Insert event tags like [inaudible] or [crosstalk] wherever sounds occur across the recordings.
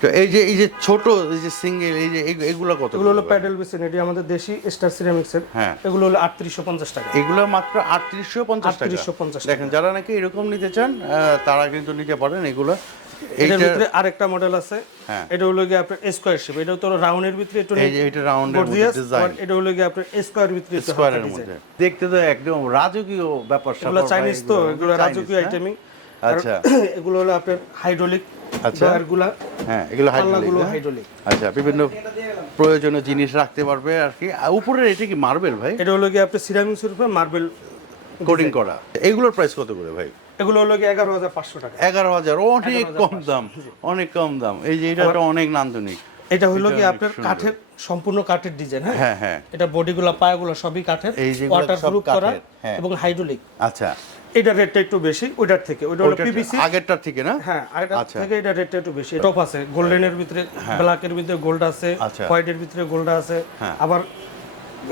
তো এই যে এই যে ছোট এই যে সিঙ্গেল এই যে এগুলো কত এগুলো হলো প্যাডেল বেসিন এটি আমাদের দেশি স্টার সিরামিক্সের। হ্যাঁ। এগুলো হলো আটত্রিশশো পঞ্চাশ টাকা। এগুলো মাত্র টাকা। 3850 দেখেন যারা নাকি এরকম নিতে চান তারা কিন্তু নিতে পারেন এগুলো। এটার ভিতরে আরেকটা মডেল আছে। হ্যাঁ। এটা হলো গিয়ে আপনার স্কোয়ার শেপ এটা তো রাউন্ডের ভিতরে একটু এই যে এটা রাউন্ডের ডিজাইন এটা হলো গিয়ে আপনার স্কোয়ার ভিতরে স্কোয়ারের মধ্যে। দেখতে তো একদম রাজকীয় ব্যাপার এগুলো চাইনিজ তো এগুলো রাজকীয়? আইটেমই আচ্ছা। [clears throat] এগুলো হলো আপনার হাইড্রোলিক আচ্ছা। এগুলা হ্যাঁ এগুলো হাইড্রোলিক হাইড্রোলিক আচ্ছা বিভিন্ন প্রয়োজনীয় জিনিস রাখতে পারবে আর কি। আর উপরের এটা কি মার্বেল ভাই? এটা হলো গিয়ে আপনার সিরামিক্সের উপরে মার্বেল কোডিং করা। এগুলোর প্রাইস কত করে ভাই? এগুলো হলো গিয়ে এগারো হাজার পাঁচশো টাকা। এগারো হাজার অনেক কম দাম অনেক কম দাম। এই যে এটা অনেক নান্দনিক। এটা হলো কি আপনার কাঠের সম্পূর্ণ কাঠের ডিজাইন হ্যাঁ? হ্যাঁ হ্যাঁ। এটা বডিগুলো পায়াগুলো সবই কাঠের। এই ওয়াটার প্রুফ করা হ্যাঁ। এবং হাইড্রোলিক আচ্ছা। এটা রেটটা একটু বেশি ওইটার থেকে। ওইটা হলো পিভিসি আগেরটার থেকে না? হ্যাঁ এটা আচ্ছা। থেকে এটা রেটটা একটু বেশি। টপ আছে গোল্ডেনের ভিতরে ব্ল্যাকের ভিতরে গোল্ড আছে আচ্ছা। হোয়াইটের ভিতরে গোল্ড আছে হ্যাঁ। আবার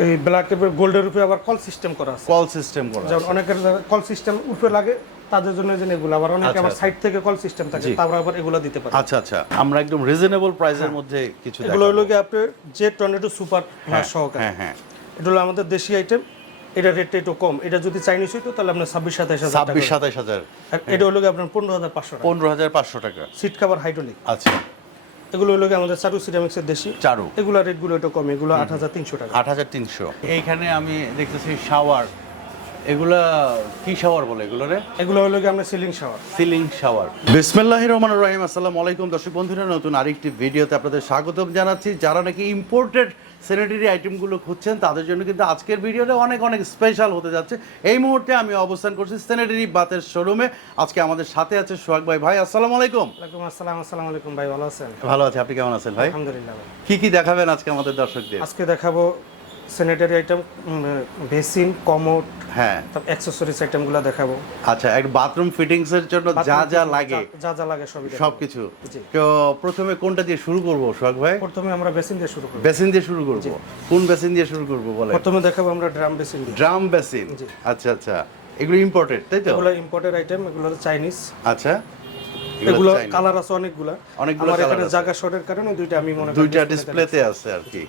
এই ব্ল্যাকের গোল্ডের উপরে আবার কল সিস্টেম করা আছে। কল সিস্টেম করা যেমন অনেকের কল সিস্টেম উপরে লাগে তাদের জন্য যে এগুলো। আবার অনেকে আবার সাইড থেকে কল সিস্টেম থাকে তারপর আবার এগুলো দিতে পারে। আচ্ছা আচ্ছা। আমরা একদম রিজনেবল প্রাইসের মধ্যে কিছু এগুলো। হলো কি আপনার যে টর্নেডো সুপার সহকারে। হ্যাঁ হ্যাঁ। এটা হলো আমাদের দেশি আইটেম এটা রেটটা একটু কম। এটা যদি চাইনিজ হইতো তাহলে আপনার ছাব্বিশ সাতাশ হাজার ছাব্বিশ সাতাইশ হাজার। এটা হলো কি আপনার পনেরো হাজার পাঁচশো টাকা। পনেরো হাজার পাঁচশো টাকা। সিট কাভার হাইড্রোলিক আচ্ছা। এগুলো হলো কি আমাদের চারু সিরামিক্সের দেশি। চারু। এগুলো রেটগুলো একটু কম এগুলো আট হাজার তিনশো টাকা। আট হাজার তিনশো। এইখানে আমি দেখতেছি শাওয়ার এগুলা কি শাওয়ার বলে এগুলো রে? এগুলো হলো কি আমরা সিলিং শাওয়ার সিলিং শাওয়ার বিসমিল্লাহ রহমান রহিম আসসালামু আলাইকুম। দর্শক বন্ধুরা নতুন আরেকটি ভিডিওতে আপনাদের স্বাগতম জানাচ্ছি। যারা নাকি ইম্পোর্টেড স্যানিটারি আইটেমগুলো খুঁজছেন তাদের জন্য কিন্তু আজকের ভিডিওটা অনেক অনেক স্পেশাল হতে যাচ্ছে। এই মুহূর্তে আমি অবস্থান করছি স্যানিটারি বাতের শোরুমে আজকে আমাদের সাথে আছে সোহাগ ভাই। ভাই আসসালামু আলাইকুম। ওয়ালাইকুম আসসালাম আসসালামু আলাইকুম ভাই ভালো আছেন? ভালো আছে। আপনি কেমন আছেন ভাই? আলহামদুলিল্লাহ ভাই কি কি দেখাবেন আজকে আমাদের দর্শকদের? আজকে দেখাবো স্যানিটারি আইটেম বেসিন কমোড হ্যাঁ। তারপর অ্যাক্সেসরিজ আইটেমগুলো দেখাবো। আচ্ছা এক বাথরুম ফিটিংস এর জন্য যা যা লাগে? যা- যা লাগে সবই। সবকিছু? তো প্রথমে কোনটা দিয়ে শুরু করব সোহাগ ভাই? প্রথমে আমরা বেসিন দিয়ে শুরু করব। বেসিন দিয়ে শুরু করব। কোন বেসিন দিয়ে শুরু করব বলে প্রথমে দেখাবো আমরা ড্রাম বেসিন ড্রাম বেসিন? আচ্ছা আচ্ছা। এগুলো ইম্পোর্টেড তাই তো? এগুলো ইম্পোর্টেড আইটেম এগুলো চাইনিজ আচ্ছা। এগুলো কালার আছে অনেকগুলা। অনেকগুলো আমার এখানে জায়গা শর্টের কারণে দুইটা আমি মনে দুইটা ডিসপ্লেতে আছে আর কি।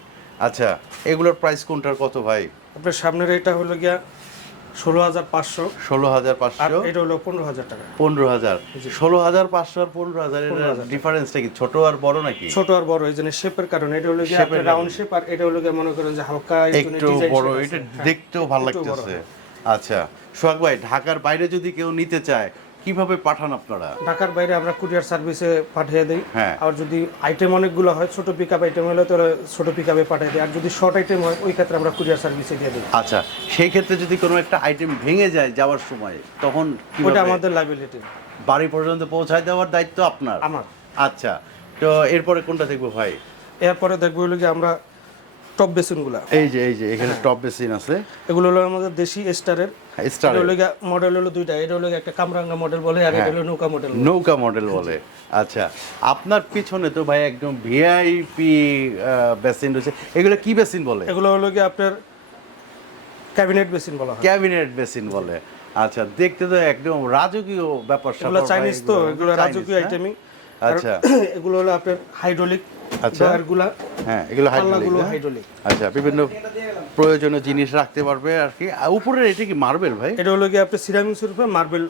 আচ্ছা এগুলোর প্রাইস কোনটার কত ভাই? আপনার সামনের এটা হলো গিয়া ষোলো হাজার পাঁচশো। ষোলো হাজার পাঁচশো? এটা হলো পনেরো হাজার টাকা। পনেরো হাজার। ষোলো হাজার পাঁচশো আর পনেরো হাজার ডিফারেন্সটা কি ছোট আর বড় নাকি? ছোট আর বড় এই জন্য শেপের কারণে। এটা হলো গিয়ে রাউন্ড শেপ আর এটা হলো গিয়ে মনে করেন যে হালকা একটু বড় এটা দেখতেও ভালো লাগতেছে। আচ্ছা সোহাগ ভাই ঢাকার বাইরে যদি কেউ নিতে চায় কীভাবে পাঠান আপনারা? ঢাকার বাইরে আমরা কুরিয়ার সার্ভিসে পাঠিয়ে দিই। হ্যাঁ। আর যদি আইটেম অনেকগুলো হয় ছোট পিক আপ আইটেম হলে তাহলে ছোট পিক আপে পাঠিয়ে দিই। আর যদি শর্ট আইটেম হয় ওই ক্ষেত্রে আমরা কুরিয়ার সার্ভিসে দিয়ে দিই। আচ্ছা সেই ক্ষেত্রে যদি কোনো একটা আইটেম ভেঙে যায় যাওয়ার সময় তখন ওটা আমাদের লাইবিলিটি বাড়ি পর্যন্ত পৌঁছায় দেওয়ার দায়িত্ব আপনার? আমার। আচ্ছা তো এরপরে কোনটা দেখব ভাই? এরপরে দেখব হলো যে আমরা টপ বেসিনগুলো এই যে এই যে এখানে টপ বেসিন আছে। এগুলো হলো আমাদের দেশি স্টারের স্টার হলো মডেল হলো দুইটা এটা হলো একটা কামরাঙ্গা মডেল বলে আর হ্যাঁ। এটা হলো নৌকা মডেল নৌকা মডেল বলে। আচ্ছা আপনার পিছনে তো ভাই একদম ভিআইপি বেসিন রয়েছে। এগুলো কি বেসিন বলে? এগুলো হলো গিয়ে আপনার ক্যাবিনেট বেসিন বলা হয়। ক্যাবিনেট বেসিন বলে। আচ্ছা দেখতে তো একদম রাজকীয় ব্যাপার এগুলো চাইনিজ তো এগুলো রাজকীয় হ্যাঁ? আইটেমই আচ্ছা। এগুলো হলো আপনার হাইড্রোলিক আচ্ছা। হ্যাঁ এগুলো হাইড্রোলিক হাইড্রোলিক আচ্ছা বিভিন্ন প্রয়োজনীয় জিনিস রাখতে পারবে আর কি। উপরের এটা কি মার্বেল ভাই? এটা হলো আপনার সিরামিক্সের উপরে মার্বেল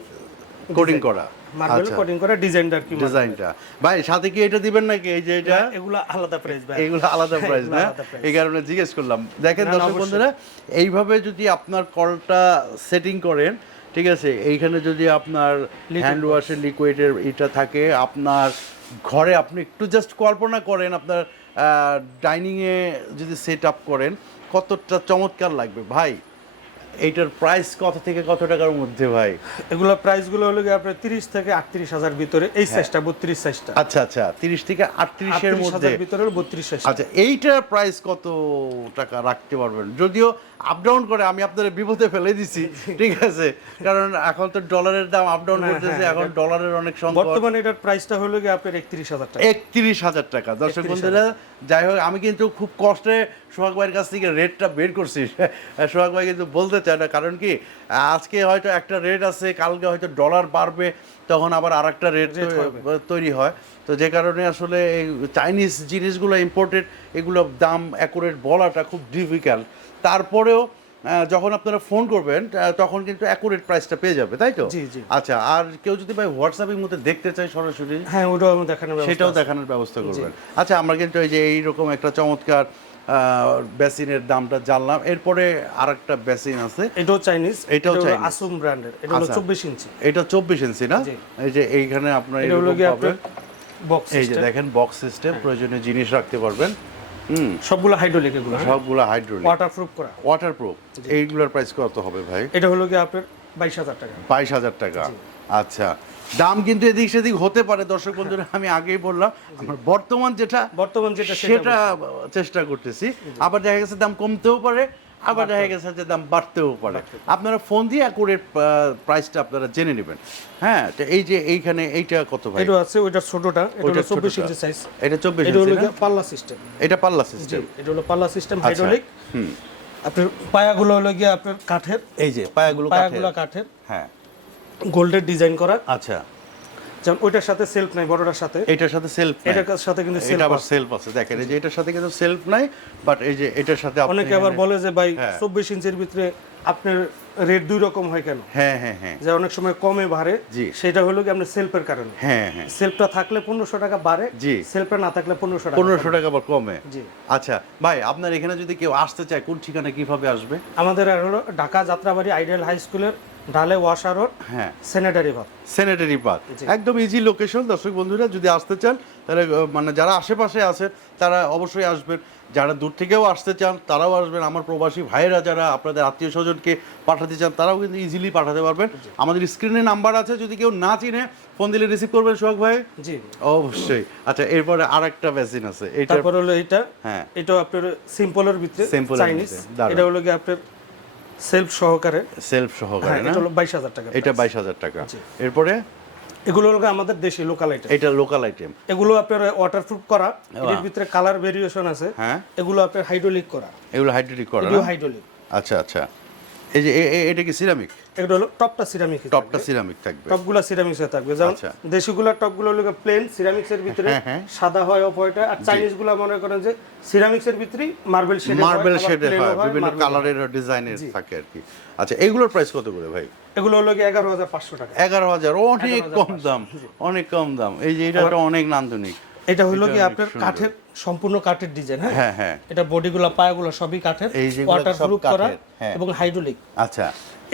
কোডিং করা। মার্বেল আচ্ছা। কোডিং করা ডিজাইনটা আর কি ডিজাইনটা ভাই সাথে কি এটা দিবেন নাকি? এই যে এটা? এগুলো আলাদা প্রাইস ভাই। আলাদা [laughs] প্রাইস না? এই কারণে জিজ্ঞেস করলাম। দেখেন দর্শক বন্ধুরা এইভাবে যদি আপনার কলটা সেটিং করেন ঠিক আছে এইখানে যদি আপনার হ্যান্ড ওয়াশের লিকুইডের এটা থাকে আপনার ঘরে আপনি একটু জাস্ট কল্পনা করেন আপনার ডাইনিংয়ে যদি সেট আপ করেন কতটা চমৎকার লাগবে ভাই? এইটার প্রাইস কত থেকে কত টাকার মধ্যে ভাই? এগুলো প্রাইসগুলো হলো গিয়ে আপনার 30 থেকে 38 হাজার ভিতরে এই সাইজটা 32 সাইজটা আচ্ছা আচ্ছা তিরিশ থেকে আটত্রিশের মধ্যে। ভিতরে 32 সাইজ আচ্ছা এইটার প্রাইস কত টাকা রাখতে পারবেন? যদিও আপ ডাউন করে আমি আপনাদের বিপদে ফেলে দিছি ঠিক আছে? কারণ এখন তো ডলারের দাম আপ ডাউন করতেছে এখন ডলারের অনেক সংকট। বর্তমানে এটার প্রাইসটা হলো কি আপনার 31 হাজার টাকা। একত্রিশ হাজার টাকা। দর্শক বন্ধুরা যাই হোক আমি কিন্তু খুব কষ্টে সোহাগ ভাইয়ের কাছ থেকে রেটটা বের করছি। সোহাগ ভাই কিন্তু বলতে চায় না কারণ কি আজকে হয়তো একটা রেট আছে কালকে হয়তো ডলার বাড়বে তখন আবার আর একটা রেট তৈরি হয়। তো যে কারণে আসলে এই চাইনিজ জিনিসগুলো ইম্পোর্টেড এগুলো দাম অ্যাকুরেট বলাটা খুব ডিফিকাল্ট তারপরেও যখন আপনারা ফোন করবেন তখন কিন্তু অ্যাকুরেট প্রাইসটা পেয়ে যাবে তাই তো? জি, জি। আচ্ছা আর কেউ যদি ভাই হোয়াটসঅ্যাপের মধ্যে দেখতে চায় সরাসরি? হ্যাঁ ওটাও দেখানোর ব্যবস্থা সেটাও দেখানোর ব্যবস্থা করবেন। আচ্ছা আমরা কিন্তু এই যে এইরকম একটা চমৎকার বেসিনের দামটা জানলাম। এরপরে আর একটা বেসিন আছে। এটাও চাইনিজ এটাও Chinese। আসুম ব্র্যান্ডের এটা হলো আচ্ছা। চব্বিশ ইঞ্চি। এটা চব্বিশ ইঞ্চি না? এই যে এইখানে আপনার এটা হলো। আপনার বক্স এই যে দেখেন বক্স সিস্টেম প্রয়োজনীয় জিনিস রাখতে পারবেন। সবগুলো হাইড্রোলিক এগুলো সবগুলো হাইড্রোলিক ওয়াটারপ্রুফ করা। ওয়াটারপ্রুফ এইগুলোর প্রাইস কত হবে ভাই? এটা হলো কি আপনার বাইশ হাজার টাকা। বাইশ হাজার টাকা। আচ্ছা। দাম কিন্তু এদিক সেদিক হতে পারে দর্শক বন্ধুরা আমি আগেই বললাম আমার বর্তমান যেটা বর্তমান যেটা সেটা সেটা চেষ্টা করতেছি। আবার দেখা গেছে দাম কমতেও পারে আবার দেখা গেছে যে দাম বাড়তেও পারে। আপনারা ফোন দিয়ে অ্যাকুরেট প্রাইসটা আপনারা জেনে নেবেন। হ্যাঁ তো এই যে এইখানে এইটা কত ভাই? এটা আছে ওইটার ছোটটা এটা হলো ওইটার চব্বিশ ছোটটা। ইঞ্চি সাইজ এটা চব্বিশ এটা হলো ইঞ্চি না? গিয়ে পাল্লা সিস্টেম এটা পাল্লা সিস্টেম এটা হলো পাল্লা সিস্টেম হাইড্রোলিক হুম। আপনার পায়াগুলো হলো গিয়ে আপনার কাঠের। এই যে পায়াগুলো কাঠের। পায়াগুলো কাঠের। হ্যাঁ। গোল্ডের ডিজাইন করা। আচ্ছা। যেমন ওইটার সাথে সেলফ নাই বড়টার সাথে। এটার সাথে সেলফ এটার সাথে কিন্তু সেলফ আবার সেলফ আছে। দেখেন এই যে এটার সাথে কিন্তু সেলফ নাই বাট এই যে এটার সাথে অনেকে আবার বলে যে ভাই হ্যাঁ। চব্বিশ ইঞ্চির ভিতরে আপনার রেট দুই রকম হয় কেন? হ্যাঁ হ্যাঁ হ্যাঁ। যে অনেক সময় কমে বাড়ে জি। সেটা হলো কি আপনার সেলফের কারণে। হ্যাঁ হ্যাঁ। সেলফটা থাকলে পনেরোশো টাকা বাড়ে জি। সেলফটা না থাকলে পনেরোশো টাকা পনেরোশো টাকা আবার কমে। জি। আচ্ছা ভাই আপনার এখানে যদি কেউ আসতে চায় কোন ঠিকানা কীভাবে আসবে? আমাদের হলো ঢাকা যাত্রাবাড়ি আইডিয়াল হাই স্কুলের ঢালে ওয়াশা রোড হ্যাঁ। স্যানিটারি ভাব সেনেটারি পার্ক একদম ইজি লোকেশন দর্শক বন্ধুরা যদি আসতে চান তাহলে মানে যারা আশেপাশে আছে তারা অবশ্যই আসবেন। যারা দূর থেকেও আসতে চান তারাও আসবেন। আমার প্রবাসী ভাইয়েরা যারা আপনাদের আত্মীয় স্বজনকে পাঠাতে চান তারাও কিন্তু ইজিলি পাঠাতে পারবেন। আমাদের স্ক্রিনে নাম্বার আছে যদি কেউ না চিনে ফোন দিলে রিসিভ করবেন সোহাগ ভাই? জি। অবশ্যই। আচ্ছা এরপরে আর একটা মেশিন আছে। এইটা তারপর হলো এটা। হ্যাঁ। এটাও আপনার সিম্পলের ভিতরে চাইনিজ। এটা হলো কি আপনার সেলফ সহকারে। সেলফ হ্যাঁ সহকারে না? এটা হলো বাইশ হাজার টাকা এটা বাইশ হাজার টাকা। এরপরে? এগুলো হলো আমাদের দেশি লোকাল আইটেম এটা লোকাল আইটেম এগুলো আপনার ওয়াটারপ্রুফ করা এর ভিতরে কালার ভেরিয়েশন আছে। হ্যাঁ। এগুলো আপনার হাইড্রোলিক করা। এগুলো হাইড্রোলিক করা এগুলো হাইড্রোলিক আচ্ছা আচ্ছা। এই যে এটা কি সিরামিক এগুলো হলো টপটা সিরামিক টপটা সিরামিক থাকবে। টপগুলো সিরামিক্স থাকবে। যেমন আচ্ছা। দেশিগুলো টপগুলো হলো প্লেন ভিতরে হ্যাঁ, হ্যাঁ। সাদা হয় অফ হোয়াইট আর মনে করেন যে ভিতরে মার্বেল শেড মার্বেল শেডে হয় বিভিন্ন কালারের ডিজাইনের থাকে আর কি। আচ্ছা এইগুলোর প্রাইস কত করে ভাই? এগুলো হলো কি এগারো হাজার পাঁচশো টাকা। এগারো হাজার অনেক কম দাম অনেক কম দাম। এই যে এটা অনেক নান্দনিক। এটা হলো কি আপনার কাঠের সম্পূর্ণ কাঠের ডিজাইন হ্যাঁ? হ্যাঁ হ্যাঁ। এটা বডিগুলো পায়াগুলো সবই কাঠের এই ওয়াটার প্রুফ করা। এবং হাইড্রোলিক আচ্ছা।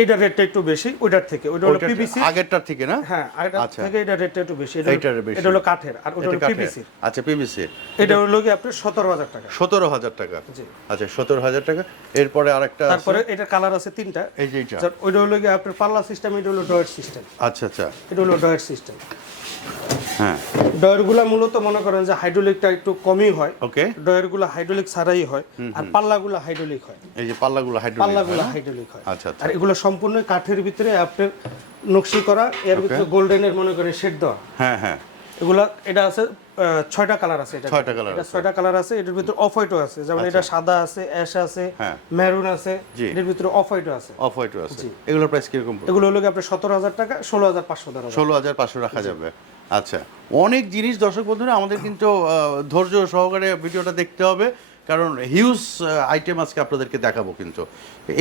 এটা রেটটা একটু বেশি ওইটার থেকে। ওইটা হলো পিভিসি আগেরটার থেকে না? হ্যাঁ আগেরটার এটা আচ্ছা। থেকে এটা রেটটা একটু বেশি। এটা বেশি। এটা হলো কাঠের আর ওটা এটা হলো পিভিসি আচ্ছা পিভিসি এটা হলো কি আপনার সতেরো হাজার টাকা। সতেরো হাজার টাকা। জি। আচ্ছা সতেরো হাজার টাকা। এরপরে আরেকটা আছে। তারপরে এটা কালার আছে তিনটা। এই যে এইটা। ওইটা হলো কি আপনার পাল্লা সিস্টেম এটা হলো ডয়েট সিস্টেম আচ্ছা আচ্ছা। এটা হলো ডয়েট সিস্টেম হ্যাঁ। ডয়ারগুলা মূলত মনে করেন যে হাইড্রোলিকটা একটু কমই হয়। ওকে। ডয়ারগুলা হাইড্রোলিক ছাড়াই হয় আর পাল্লাগুলা হাইড্রোলিক হয়। এই যে পাল্লাগুলা হাইড্রোলিক পাল্লাগুলা হাইড্রোলিক হয়। আচ্ছা আচ্ছা। আর এগুলো সম্পূর্ণ কাঠের ভিতরে আপনার নকশি করা এর ভিতরে গোল্ডেনের মনে করেন শেড দেওয়া। হ্যাঁ হ্যাঁ। এগুলা এটা আছে ছয়টা কালার আছে এটা ছয়টা কালার এটা ছয়টা কালার আছে এটার ভিতরে অফ হোয়াইটও আছে। যেমন এটা সাদা আছে অ্যাশ আছে হ্যাঁ। মেরুন আছে জি। এটার ভিতরে অফ হোয়াইটও আছে। অফ হোয়াইটও আছে এগুলোর প্রাইস কীরকম রকম এগুলো হলো কি আপনার সতেরো হাজার টাকা ষোলো হাজার পাঁচশো টাকা ষোলো হাজার পাঁচশো রাখা যাবে। আচ্ছা। অনেক জিনিস দর্শক বন্ধুরা আমাদের কিন্তু ধৈর্য সহকারে ভিডিওটা দেখতে হবে। কারণ হিউজ আইটেম আজকে আপনাদেরকে দেখাবো কিন্তু।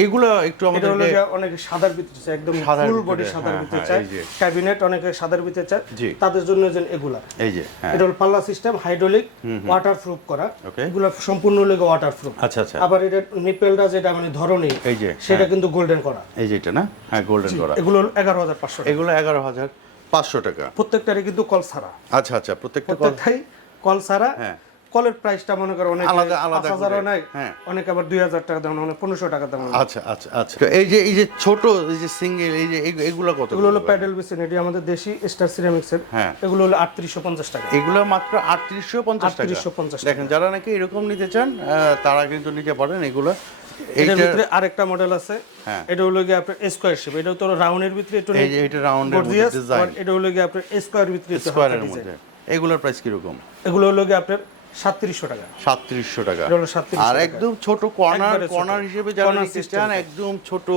এগুলো একটু আমাদের অনেকে সাদার ভিতরে চায় একদম ফুল বডি সাদার হ্যাঁ, ভিতরে হ্যাঁ, যে। ক্যাবিনেট অনেকে সাদার ভিতরে চায়। তাদের জন্য যে এগুলা। এই যে হ্যাঁ। এটা হলো পাল্লা সিস্টেম হাইড্রোলিক ওয়াটার প্রুফ করা. এগুলো সম্পূর্ণ লেগে ওয়াটার প্রুফ আচ্ছা আচ্ছা। আবার এটা নিপেলটা যেটা মানে ধরনী এই যে সেটা কিন্তু গোল্ডেন করা। এই যে এটা না? হ্যাঁ গোল্ডেন করা। এগুলো এগারো হাজার পাঁচশো এগুলো এগারো হাজার পাঁচশো টাকা। প্রত্যেকটারই কিন্তু কল ছাড়া আচ্ছা আচ্ছা প্রত্যেকটা কল কল ছাড়া হ্যাঁ। কলের প্রাইসটা মনে করো অনেক আলাদা- আলাদা হাজারও নাই হ্যাঁ। অনেক আবার দুই হাজার টাকা দাম অনেক পনেরোশো টাকা দাম আচ্ছা আচ্ছা আচ্ছা। তো এই যে এই যে ছোট এই যে সিঙ্গেল এই যে এগুলো কত এগুলো হলো প্যাডেল বেসিন এটি আমাদের দেশি স্টার সিরামিক্সের হ্যাঁ। এগুলো হলো আটত্রিশশো পঞ্চাশ টাকা। এগুলো মাত্র আটত্রিশশো পঞ্চাশ টাকা। 3850 টাকা। দেখেন যারা নাকি এরকম নিতে চান তারা কিন্তু নিতে পারেন এগুলো। এটার ভিতরে আরেকটা মডেল আছে। হ্যাঁ। এটা হলো গিয়ে আপনার স্কোয়ার শেপ এটা তো রাউন্ডের ভিতরে একটু এই যে এটা রাউন্ডের ডিজাইন এটা হলো গিয়ে আপনার স্কোয়ার ভিতরে স্কোয়ারের মধ্যে। এগুলোর প্রাইস কীরকম? এগুলো হলো গিয়ে আপনার সাতত্রিশশো টাকা। সাতত্রিশশো টাকা। এটা হলো 3700 আর একদম ছোট কর্নার কর্নার হিসেবে যারা নিতে চান একদম ছোট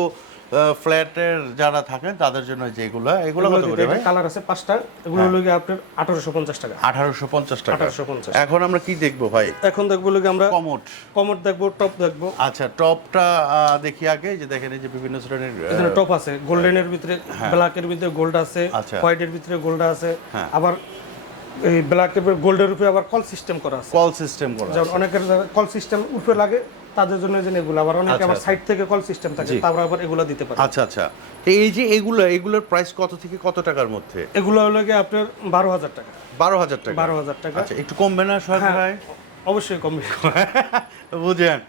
ফ্ল্যাটের যারা থাকেন তাদের জন্য যেগুলো এগুলো কত করে ভাই? কালার আছে পাঁচটা। এগুলো হলো গিয়ে আপনার আঠারোশো পঞ্চাশ টাকা। আঠারোশো পঞ্চাশ টাকা। 1850 এখন আমরা কি দেখব ভাই? এখন দেখব হলো আমরা কমোড। কমোড দেখব টপ দেখব। আচ্ছা টপটা দেখি আগে যে দেখেন এই যে বিভিন্ন শ্রেণির এখানে টপ আছে। গোল্ডেনের ভিতরে ব্ল্যাকের ভিতরে গোল্ড আছে আচ্ছা। হোয়াইটের ভিতরে গোল্ড আছে। হ্যাঁ। আবার এই ব্ল্যাকের গোল্ডের উপরে আবার কল সিস্টেম করা আছে। কল সিস্টেম করা যেমন অনেকের কল সিস্টেম উপরে লাগে তাদের জন্য যে এগুলো। আবার অনেকে আবার সাইড থেকে কল সিস্টেম থাকে তারপর আবার এগুলো দিতে পারে। আচ্ছা আচ্ছা। এই যে এগুলো এগুলোর প্রাইস কত থেকে কত টাকার মধ্যে? এগুলো হলো গিয়ে আপনার বারো হাজার টাকা। বারো হাজার টাকা? বারো হাজার টাকা। আচ্ছা একটু কমবে না সোহাগ হ্যাঁ। অবশ্যই কমবে। [laughs] বুঝেন।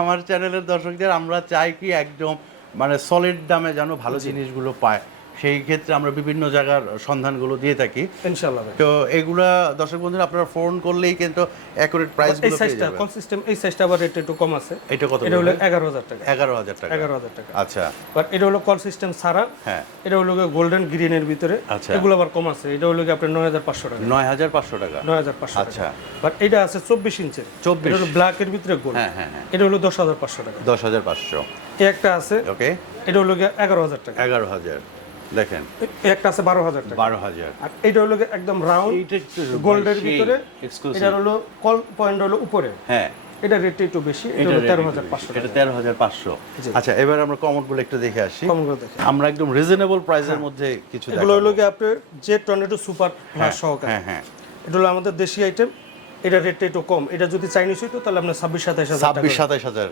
আমার চ্যানেলের দর্শকদের আমরা চাই কি একদম মানে সলিড দামে যেন ভালো জিনিসগুলো পায়। সেই ক্ষেত্রে আমরা বিভিন্ন জায়গার সন্ধানগুলো দিয়ে থাকি। তো এগুলা দর্শক বন্ধুরা আপনারা ফোন করলেই কিন্তু অ্যাকুরেট এই সাইজটা এই সাইজটা আবার রেট একটু কম আছে। এটা কত এটা হলো এগারো হাজার টাকা। এগারো হাজার টাকা। এগারো হাজার টাকা। আচ্ছা। বাট এটা হলো সিস্টেম ছাড়া হ্যাঁ। এটা হলো গোল্ডেন গ্রিনের ভিতরে আচ্ছা। এগুলো আবার কম আছে। এটা হলো আপনার নয় হাজার পাঁচশো টাকা। নয় হাজার পাঁচশো টাকা। নয় হাজার পাঁচশো আচ্ছা। বাট এটা আছে চব্বিশ ইঞ্চের। 24 এটা হলো ব্ল্যাকের ভিতরে গোল্ড হ্যাঁ হ্যাঁ হ্যাঁ। এটা হলো দশ হাজার পাঁচশো টাকা। দশ হাজার পাঁচশো। এই একটা আছে। ওকে এটা হলো গিয়ে এগারো হাজার টাকা। এগারো হাজার। দেখেন। একটা আছে বারো হাজার টাকা। বারো হাজার। আর এটা হলো একদম রাউন্ড গোল্ডের ভিতরে। এটা হলো কল পয়েন্ট হলো উপরে। হ্যাঁ। এটা রেটটা একটু বেশি এটা তেরো হাজার পাঁচশো এটা তেরো হাজার পাঁচশো। আচ্ছা এবার আমরা একটু দেখে আসি। দেখে আমরা একদম রিজনেবল প্রাইসের মধ্যে কিছু এগুলো হলো গিয়ে আপনার যে সুপার সহকারে। হ্যাঁ হ্যাঁ। এটা হলো আমাদের দেশি আইটেম এটা রেটটা একটু কম। এটা যদি চাইনিজ হইতো তাহলে আপনার ছাব্বিশ সাতাইশ হাজার ছাব্বিশ সাতাইশ হাজার।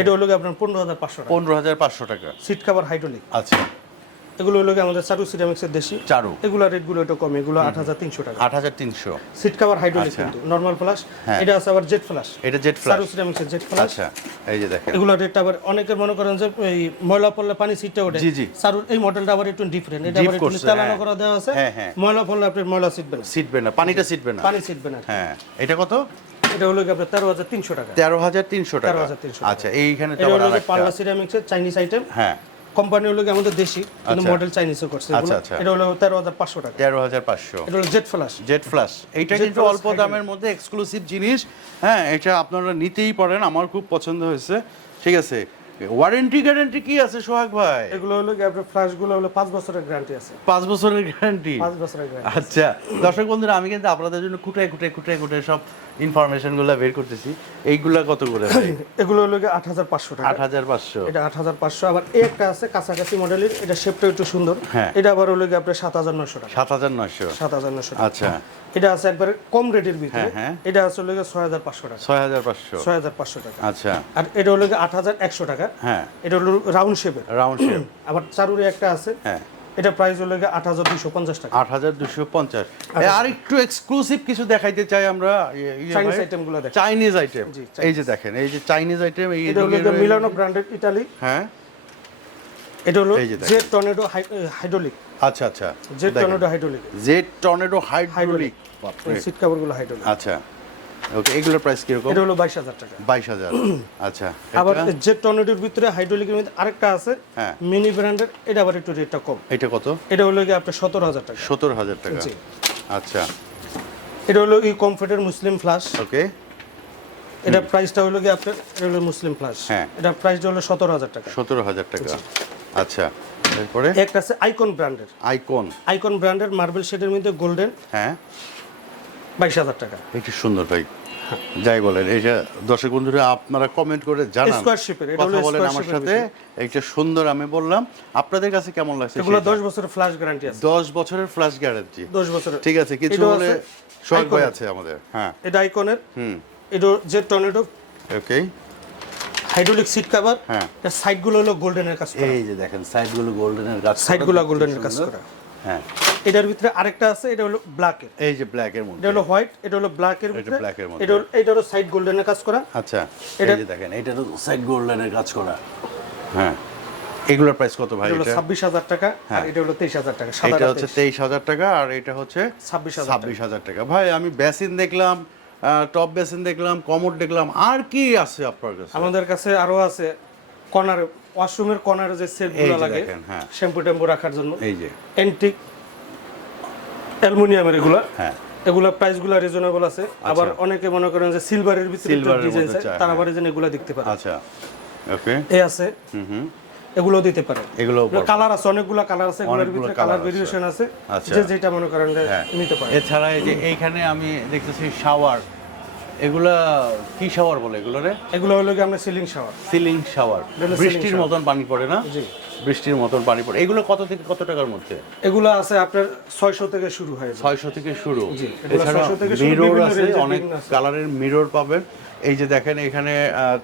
এটা হলো আপনার পনেরো হাজার পাঁচশো পনেরো হাজার পাঁচশো টাকা। সিট কাভার হাইড্রোলিক আচ্ছা। এগুলো হলো আমাদের চারু সিরামিক্সের দেশি। চারু। এগুলো রেটগুলো একটু কম এগুলো আট হাজার তিনশো টাকা। আট হাজার তিনশো। সিট কাভার হাইড্রোলিক কিন্তু নর্মাল ফ্লাশ হ্যাঁ। এটা আছে আবার জেট ফ্লাশ এটা জেট ফ্ল্যাশ চারু সিরামিক্সের জেট ফ্লাশ আচ্ছা এই যে দেখেন। এগুলো রেটটা আবার অনেকের মনে করেন যে এই ময়লা পড়লে পানি সিটটা ওঠে। জি, জি। চারুর এই মডেলটা আবার একটু ডিফারেন্ট এটা আবার একটু করছে, হ্যাঁ। করা দেওয়া আছে। হ্যাঁ। ময়লা পড়লে আপনার ময়লা সিটবে না সিটবে না পানিটা সিটবে না। পানি সিটবে না। হ্যাঁ। এটা কত? এটা হলো আপনার তেরো হাজার তিনশো টাকা। তেরো হাজার তিনশো টাকা। 13,300 আচ্ছা এইখানে পার্লা সিরামিক্সের চাইনিজ আইটেম হ্যাঁ। কোম্পানি হলো আমাদের দেশি কিন্তু আচ্ছা। মডেল চাইনিজও করছে। আচ্ছা, আচ্ছা। এটা হলো তেরো হাজার পাঁচশো টাকা। তেরো হাজার পাঁচশো। এটা হলো জেট ফ্লাশ জেট ফ্লাশ এইটা কিন্তু অল্প দামের মধ্যে এক্সক্লুসিভ জিনিস। হ্যাঁ এটা আপনারা নিতেই পারেন। আমার খুব পছন্দ হয়েছে। ঠিক আছে। ওয়ারেন্টি গ্যারান্টি কি আছে সোহাগ ভাই? এগুলো হলো গিয়ে আপনার ফ্ল্যাশগুলো হলো পাঁচ বছরের গ্যারান্টি আছে। পাঁচ বছরের গ্যারান্টি পাঁচ বছরের গ্যারান্টি আচ্ছা দর্শক বন্ধুরা আমি কিন্তু আপনাদের জন্য খুঁটে খুঁটে খুঁটে খুঁটে সব ইনফরমেশনগুলো বের করতেছি। এইগুলা কত করে [coughs] এগুলো হলো হাজার পাঁচশো টাকা। আট হাজার পাঁচশো। এটা আট হাজার পাঁচশো আবার এই একটা আছে কাছাকাছি মডেলের এটা শেপটা একটু সুন্দর। হ্যাঁ। এটা আবার হলো গিয়ে আপনার সাত হাজার নশো টাকা। সাত হাজার নয়শো। সাত হাজার নশো টাকা। আচ্ছা। এটা আছে একবার কম রেটের ভিতরে। হ্যাঁ, হ্যাঁ। এটা আছে হলো হাজার পাঁচশো টাকা। ছয় হাজার পাঁচশো। ছয় হাজার পাঁচশো টাকা। আচ্ছা। আর এটা হলো হাজার একশো টাকা। হ্যাঁ। এটা হলো রাউন্ড শেপের রাউন্ড শেপ আবার চারুরে একটা আছে। হ্যাঁ। এটা প্রাইস হলো গিয়ে আট হাজার দুশো পঞ্চাশ টাকা। আট হাজার দুশো পঞ্চাশ। আর একটু এক্সক্লুসিভ কিছু দেখাইতে চাই আমরা চাইনিজ আইটেমগুলো দেখেন। চাইনিজ আইটেম এই যে দেখেন এই যে চাইনিজ আইটেম এই এটা হলো মিলানো ব্র্যান্ডেড ইটালি হ্যাঁ। এটা হলো জেড টর্নেডো হাইড্রোলিক আচ্ছা আচ্ছা। Z tornado hydraulic Z tornado hydraulic seat কাভারগুলো hydraulic আচ্ছা। ওকে এগুলোর প্রাইস কীরকম? এটা হলো বাইশ হাজার টাকা। বাইশ হাজার। [clears throat] আচ্ছা আবার? জেড টর্নেডোর ভিতরে হাইড্রোলিকের মধ্যে আরেকটা আছে হ্যাঁ। মিনি ব্র্যান্ডের এটা আবার একটু রেটটা কম। এটা কত? এটা হলো গিয়ে আপনার সতেরো হাজার টাকা। সত্তর হাজার টাকা। আচ্ছা। এটা হলো এই কমফোর্টের মুসলিম ফ্লাশ ওকে এটা প্রাইসটা হলো গিয়ে আপনার এটা হলো মুসলিম ফ্লাশ হ্যাঁ। এটা প্রাইসটা হলো সতেরো হাজার টাকা। সতেরো হাজার টাকা। আচ্ছা এরপরে? একটা আছে আইকন ব্র্যান্ডের আইকন আইকন ব্র্যান্ডের মার্বেল শেডের মধ্যে গোল্ডেন হ্যাঁ। বাইশ হাজার টাকা। একটু সুন্দর ভাই। যাই বলেন এইটা দর্শক বন্ধুরা আপনারা কমেন্ট করে জানান। এটা কথা বলেন আমার সাথে। একটা সুন্দর আমি বললাম আপনাদের কাছে কেমন লাগছে এগুলো সেটা? দশ বছরের ফ্ল্যাশ গ্যারান্টি আছে। দশ বছরের ফ্ল্যাশ গ্যারান্টি দশ বছরের। ঠিক আছে কিছু হলে সোহাগ ভাই আছে আমাদের হ্যাঁ। এটা আইকনের হুম। এটা Z tornado okay hydraulic seat cover হ্যাঁ। সাইডগুলো হলো গোল্ডেনের কাজ করা। এই যে দেখেন সাইডগুলো গোল্ডেনের কাজ সাইডগুলো গোল্ডেনের কাজ করা। হ্যাঁ। এটার ভিতরে আরেকটা আছে এটা হলো ব্ল্যাকের এই যে ব্ল্যাকের মধ্যে। এটা হলো হোয়াইট এটা হলো ব্ল্যাকের ভিতরে এর মধ্যে। এটা হলো এটা হলো সাইড গোল্ডেনের কাজ করা। আচ্ছা এই এটা- যে দেখেন এটা তো সাইড গোল্ডেনের কাজ করা। হ্যাঁ। এগুলোর প্রাইস কত ভাই এটা হলো ছাব্বিশ হাজার টাকা আর এটা হলো তেইশ হাজার টাকা সাদা এটা হচ্ছে তেইশ। হাজার টাকা আর এটা হচ্ছে ছাব্বিশ ছাব্বিশ হাজার টাকা। ভাই আমি বেসিন দেখলাম টপ বেসিন দেখলাম কমোড দেখলাম আর কি আছে আপনার কাছে? আমাদের কাছে আরও আছে কর্নারে ওয়াশরুমের কর্নারে যে যে লাগে হ্যাঁ। শ্যাম্পু ট্যাম্পু রাখার জন্য। এই যে। এন্টিক অ্যালুমিনিয়ামের এগুলা। হ্যাঁ। এগুলা প্রাইসগুলো রিজনেবল আছে। আবার অনেকে মনে করেন যে সিলভারের ভিতরে ডিজাইন চায়, তারা হ্যাঁ। আবার এই যে এগুলা দেখতে পারে। আচ্ছা ওকে এই আছে। হুম হুম। এগুলো দিতে পারেন এগুলো কালার আছে অনেকগুলো কালার আছে এগুলোর ভিতরে কালার আছে। ভেরিয়েশন আছে। আচ্ছা। যে যেটা মনে করেন হ্যাঁ। নিতে পারেন এছাড়া এই যে এইখানে আমি দেখতেছি শাওয়ার এগুলা কি শাওয়ার বলে এগুলো রে? এগুলো হলো কি আমরা সিলিং শাওয়ার সিলিং শাওয়ার বৃষ্টির মতন পানি পড়ে না? জি। বৃষ্টির মতন পানি পড়ে। এগুলো কত থেকে কত টাকার মধ্যে? এগুলো আছে আপনার ছয়শো থেকে শুরু হয় ছয়শো থেকে শুরু। জি, এছাড়া 600 থেকে শুরু, মিরর আছে অনেক কালারের মিরর পাবেন। এই যে দেখেন এখানে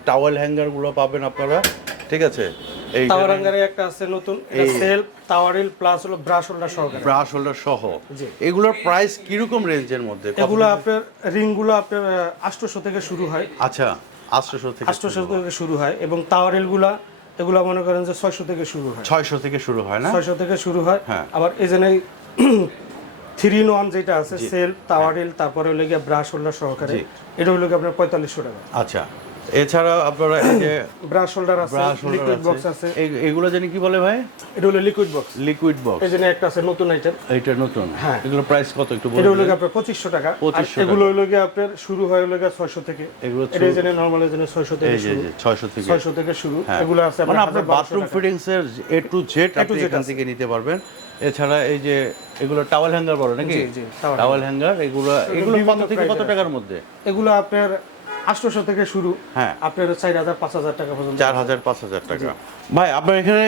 টাওয়েল হ্যাঙ্গারগুলো পাবেন আপনারা। ঠিক আছে? টাওয়ার আঙ্গারে একটা আছে নতুন এটা সেল টাওয়ারিল প্লাস হলো ব্রাশ হোল্ডার সহকারে। ব্রাশ হোল্ডার সহ। এগুলোর প্রাইস কীরকম রেঞ্জের মধ্যে? এগুলো আপনার রিংগুলো আপনার আটশোশো থেকে শুরু হয়। আচ্ছা আটশোশো থেকে আটশোশো থেকে শুরু হয় এবং টাওয়ারিলগুলা এগুলো মনে করেন যে ছয়শো থেকে শুরু হয়। ছয়শো থেকে শুরু হয় না? ছয়শো থেকে শুরু হয়। হ্যাঁ। আবার এই থ্রি ইন ওয়ান যেটা আছে সেল টাওয়ারিল তারপরে হলো গিয়ে ব্রাশ হোল্ডার সহকারে এটা হলো গিয়ে আপনার পঁয়তাল্লিশশো টাকা। আচ্ছা। এছাড়া আপনারা এই যে [clears throat] ব্রাশ হোল্ডার আছে লিকুইড বক্স আছে। এগুলো জানি কি বলে ভাই? এটা হলো লিকুইড বক্স লিকুইড বক্স এই জন্য একটা আছে নতুন আইটেম এইটা নতুন। হ্যাঁ। এগুলো প্রাইস কত একটু বলুন এটা হলো আপনার পঁচিশশো টাকা। আর 2500 এগুলো হলো গিয়ে আপনার শুরু হয় হলো গিয়ে ছয়শো থেকে। এগুলো এটা এই জন্য নর্মাল এই জন্য ছয়শো থেকে এই যে শুরু। যে ছয়শো থেকে। ছয়শো থেকে শুরু। হ্যাঁ। এগুলো আছে মানে আপনার আপনার 1200 বাথরুম ফিটিংস এর এ টু জেড আপনি এখান থেকে নিতে পারবেন। এছাড়া এই যে এগুলো টাওয়েল হ্যাঙ্গার বলো নাকি? জি, জি, টাওয়েল হ্যাঙ্গার এগুলো এগুলো কত থেকে কত টাকার মধ্যে? এগুলো আপনার আটশোশো থেকে শুরু হ্যাঁ। আপনার চার হাজার পাঁচ হাজার টাকা পর্যন্ত। চার হাজার পাঁচ হাজার টাকা। ভাই আপনার এখানে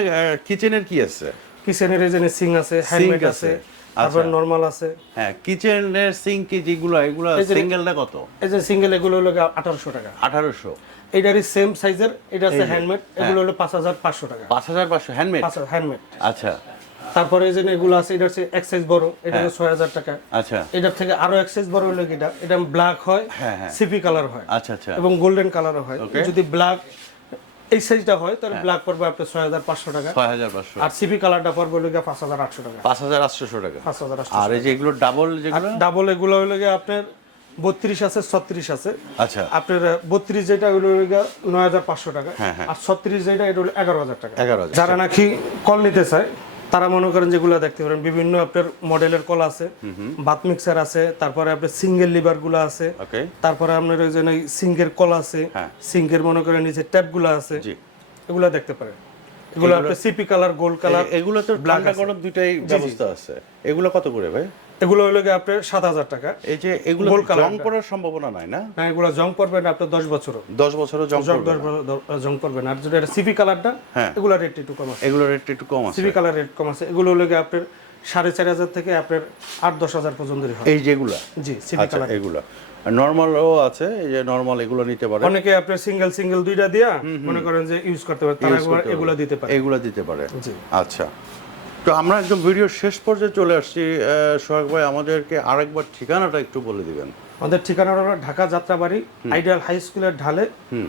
কিচেনের কি আছে? কিচেনের যে সিং আছে হ্যান্ডমেড আছে। আছে তারপর আচ্ছা। আছে। হ্যাঁ কিচেনের সিঙ্ক যেগুলো এগুলো সিঙ্গেলটা কত? এই যে সিঙ্গেল এগুলো হলো আঠারোশো টাকা। আঠারোশো। এইটারই সেম সাইজের এটা আছে হ্যান্ডমেড হ্যাঁ। এগুলো হলো পাঁচ হাজার পাঁচশো টাকা। পাঁচ হাজার পাঁচশো হ্যান্ডমেড পাঁচ হ্যান্ডমেড আচ্ছা। তারপরে এই যে এগুলো আছে এটা হচ্ছে এক সাইজ বড় এটা হলো ছয় হাজার টাকা। আচ্ছা। এটার থেকে আরও এক সাইজ বড় হলো এটা? এটা ব্ল্যাক হয় হ্যাঁ, হ্যাঁ। সিপি কালার হয়। আচ্ছা আচ্ছা। এবং গোল্ডেন কালারও হয়. যদি ব্ল্যাক এই সাইজটা হয় তাহলে ব্ল্যাক পড়বে আপনার ছয় হাজার পাঁচশো টাকা। ছয় হাজার পাঁচশো। আর সিপি কালারটা পড়বে হলো গিয়ে পাঁচ হাজার আটশো টাকা। পাঁচ হাজার আটশোশো টাকা। পাঁচ হাজার আটশো আর এই যে এগুলো ডাবল যেগুলো? ডাবল এগুলো হলো গিয়ে আপনার বত্রিশ আছে ছত্রিশ আছে। আচ্ছা। আপনার বত্রিশ যেটা হলো নয় হাজার পাঁচশো টাকা। হ্যাঁ, হ্যাঁ। আর ছত্রিশ যেটা এটা হলো এগারো হাজার টাকা। এগারো হাজার যারা নাকি কল নিতে চায় তারা মনে করেন যেগুলো দেখতে পারেন বিভিন্ন আপনার মডেলের কল আছে বাথ মিক্সার আছে তারপরে আপনার সিঙ্গেল লিভারগুলো আছে তারপরে আপনার ওই জন্য সিঙ্কের কল আছে হ্যাঁ। সিঙ্কের মনে করেন নিচে ট্যাপগুলো আছে এগুলো দেখতে পারেন। এগুলো আপনার সিপি কালার গোল্ড কালার এগুলো তো ব্ল্যাক কালার দুইটাই ব্যবস্থা আছে। এগুলো কত করে ভাই? এগুলো হলো গিয়ে আপনার সাত হাজার টাকা। এই যে এগুলো জং। পড়ার সম্ভাবনা নাই না? না এগুলো জং পড়বে না আপনার দশ বছরও। দশ বছরও জং জং পড়বে না। বছর জং পড়বে না। আর যদি এটা সিপি কালারটা হ্যাঁ। এগুলো রেট একটু কম আছে। এগুলো রেট একটু কম আছে। সিপি কালার রেট কম আছে। এগুলো হলো গিয়ে আপনার সাড়ে চার হাজার থেকে আপনার আট দশ হাজার পর্যন্ত হয় এই যেগুলা? জি সিপি আচ্ছা কালার এগুলো। নর্মালও আছে এই যে নর্মাল এগুলো নিতে পারে। অনেকে আপনার সিঙ্গেল সিঙ্গেল দুইটা দিয়া মনে করেন যে ইউজ করতে পারে তারা এগুলো- এগুলো দিতে পারে। এগুলো দিতে পারে। জি। আচ্ছা। তো আমরা একদম ভিডিওর শেষ পর্যায়ে চলে আসছি। সোহাগ ভাই আমাদেরকে আরেকবার ঠিকানাটা একটু বলে দিবেন। আমাদের ঠিকানাটা হলো ঢাকা যাত্রাবাড়ি আইডিয়াল হাই স্কুলের ঢালে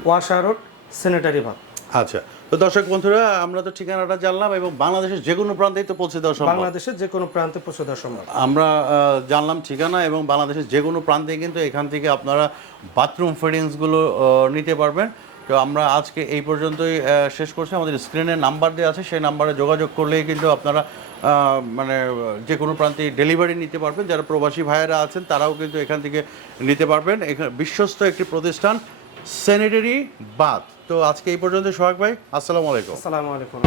ওয়াশা রোড সেনেটারি ভাগ আচ্ছা তো দর্শক বন্ধুরা আমরা তো ঠিকানাটা জানলাম এবং বাংলাদেশের যে কোনো প্রান্তেই তো পৌঁছে দেওয়া সম্ভব। বাংলাদেশের যে কোনো প্রান্তে পৌঁছে দেওয়া সম্ভব। আমরা জানলাম ঠিকানা এবং বাংলাদেশের যে কোনো প্রান্তে কিন্তু এখান থেকে আপনারা বাথরুম ফিটিংসগুলো নিতে পারবেন। তো আমরা আজকে এই পর্যন্তই শেষ করছি। আমাদের স্ক্রিনে নাম্বার দেওয়া আছে, সেই নাম্বারে যোগাযোগ করলেই কিন্তু আপনারা মানে যে কোনো প্রান্তে ডেলিভারি নিতে পারবেন। যারা প্রবাসী ভাইয়েরা আছেন, তারাও কিন্তু এখান থেকে নিতে পারবেন। এখানে বিশ্বস্ত একটি প্রতিষ্ঠান স্যানিটারি বাথ তো আজকে এই পর্যন্ত সোহাগ ভাই, আসসালামু আলাইকুম। আসসালামু আলাইকুম।